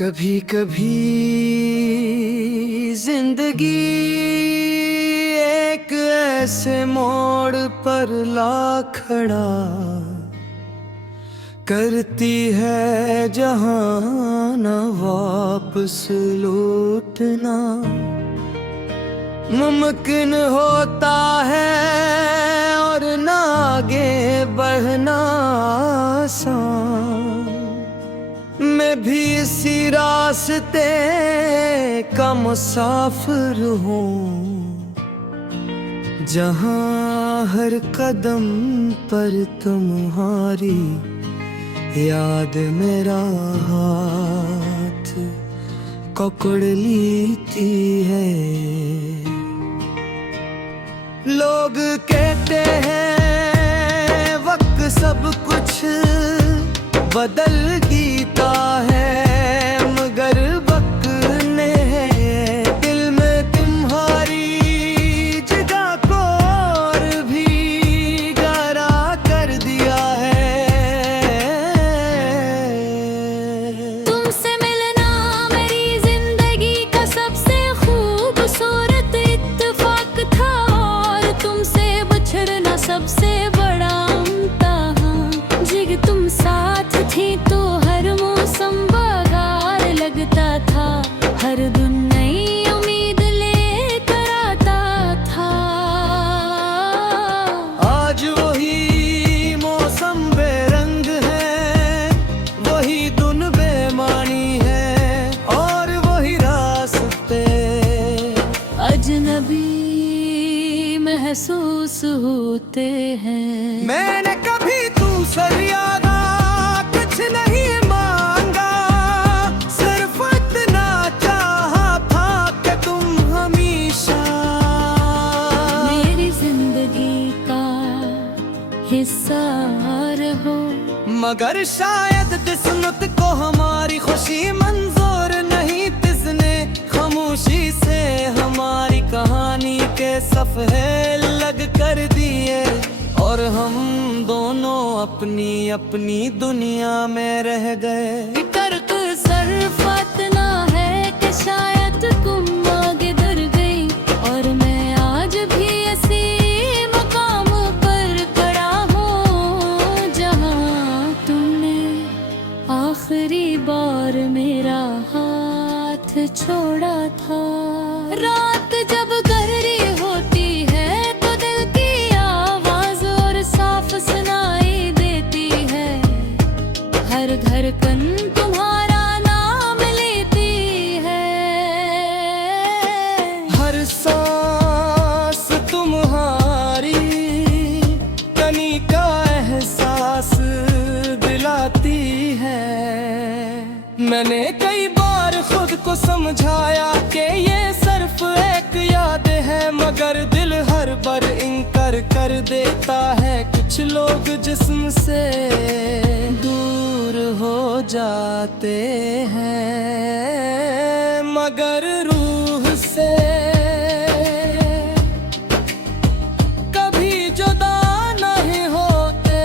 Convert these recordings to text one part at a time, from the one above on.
कभी कभी जिंदगी एक ऐसे मोड़ पर ला खड़ा करती है जहां न वापस लौटना मुमकिन होता है और न आगे बढ़ना आसान। मैं भी इसी रास्ते का मुसाफिर हूँ जहाँ हर कदम पर तुम्हारी याद मेरा हाथ पकड़ लेती है। लोग कहते हैं वक्त सब कुछ बदल देता है, मगर वक्त ने दिल में तुम्हारी जगह को और भी गहरा कर दिया है। तुमसे मिलना मेरी जिंदगी का सबसे खूबसूरत इत्तेफाक था और तुमसे बिछड़ना सबसे बड़ा इम्तिहान। जिग तुम साथ थी तो हर मौसम बहार लगता था, हर दिन नई उम्मीद लेकर आता था। आज वही मौसम बेरंग है, वही धुन बेमानी है और वही रास्ते अजनबी महसूस होते हैं। मैंने कभी तुमसे ज्यादा कुछ नहीं मांगा, सिर्फ इतना चाहा था कि तुम हमेशा मेरी जिंदगी का हिस्सा रहो। मगर शायद किस्मत को हमारी खुशी मंजूर नहीं, किसने खामोशी से हमारी कहानी के सफ़े लग कर दिए और हम दोनों अपनी अपनी दुनिया में रह गए। कर्क सरफत ना है कि शायद तुम आगे बढ़ गई और मैं आज भी ऐसी मकाम पर खड़ा हूँ जहाँ तुमने आखिरी बार मेरा हाथ छोड़ा था। रात जब गहरी होती है तो दिल की आवाज और साफ सुनाई देती है, हर धड़कन तुम्हारा नाम लेती है। हर सांस तुम्हारी कनी का एहसास दिलाती है। मैंने कई बार खुद को समझाया कि ये सिर्फ एक याद है, मगर दिल हर बार इनकार कर देता है। कुछ लोग जिस्म से दूर हो जाते हैं मगर रूह से कभी जुदा नहीं होते।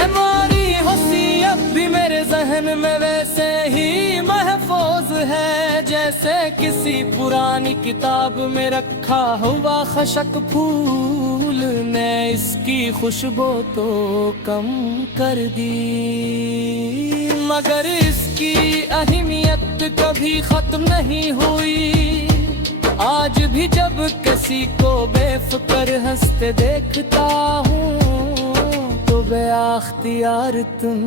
हमारी हंसी अब भी मेरे जहन में वैसे ही महफूज है जैसे किसी पुरानी किताब में रखा हुआ खशक फूल ने इसकी खुशबू तो कम कर दी, मगर इसकी अहमियत कभी खत्म नहीं हुई। आज भी जब किसी को बेफिक्र हंसते देखता हूँ तो बेअख्तियार तुम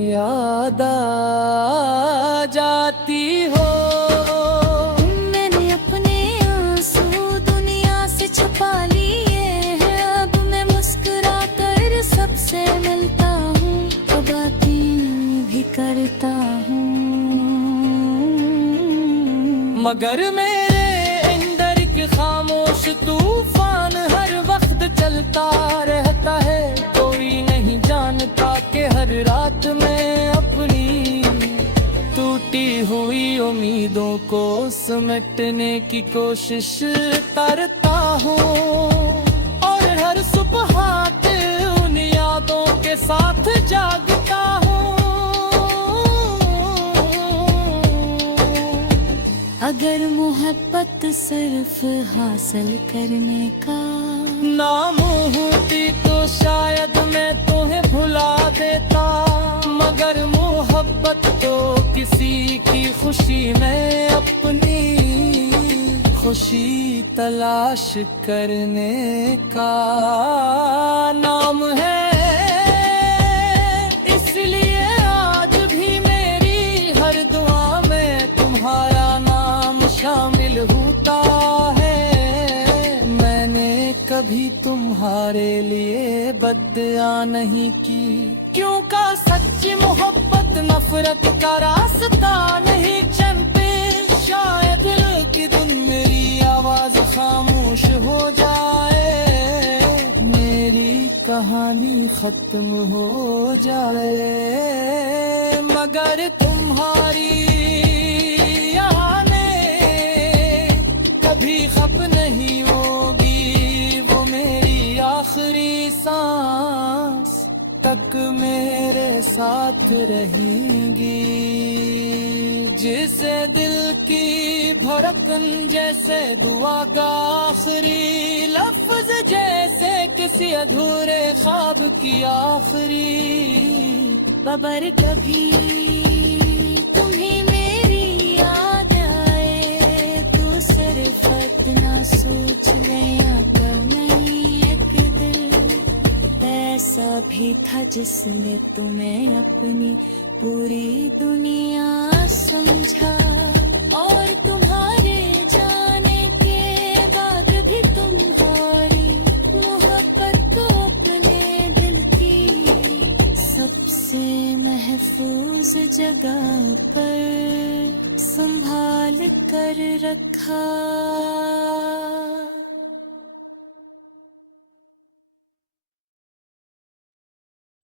याद आ जाती हो। मैंने अपने आंसू दुनिया से छुपा लिए हैं, अब मैं मुस्कुरा कर सबसे मिलता हूँ, बातें भी करता हूँ। मगर मेरे अंदर के खामोश तूफान हर वक्त चलता रहता है, कोई नहीं जानता कि हर रात में अपनी टूट टूटी हुई उम्मीदों को समेटने की कोशिश करता हूँ और हर सुबह उन यादों के साथ जागता हूँ। अगर मोहब्बत सिर्फ हासिल करने का नाम होती तो शायद मैं तुम्हें भुला देता, मगर मोहब्बत तो किसी की खुशी में अपनी खुशी तलाश करने का नाम है। इसलिए आज भी मेरी हर दुआ में तुम्हारा नाम शामिल होता है। मैंने कभी तुम्हारे लिए बद्दुआ नहीं की, क्यों का सच्ची मोहब्बत नफरत का रास्ता नहीं चलते। शायद दिल की धुन मेरी आवाज खामोश हो जाए, मेरी कहानी खत्म हो जाए, मगर तुम्हारी आने कभी खप नहीं होगी। वो मेरी आखिरी सांस तक मेरे साथ रहेंगी। जिसे दिल की धड़कन जैसे दुआ का आखिरी लफ्ज, जैसे किसी अधूरे ख्वाब की आखिरी खबर। कभी तुम्हें मेरी याद आए तो सिर्फ इतना सोच ले, कब नहीं एक दिल ऐसा भी था जिसने तुम्हें अपनी पूरी दुनिया समझा। और तुम्हारे जाने के बाद भी तुम्हारी मोहब्बत को अपने दिल की सबसे महफूज जगह पर संभाल कर रखा।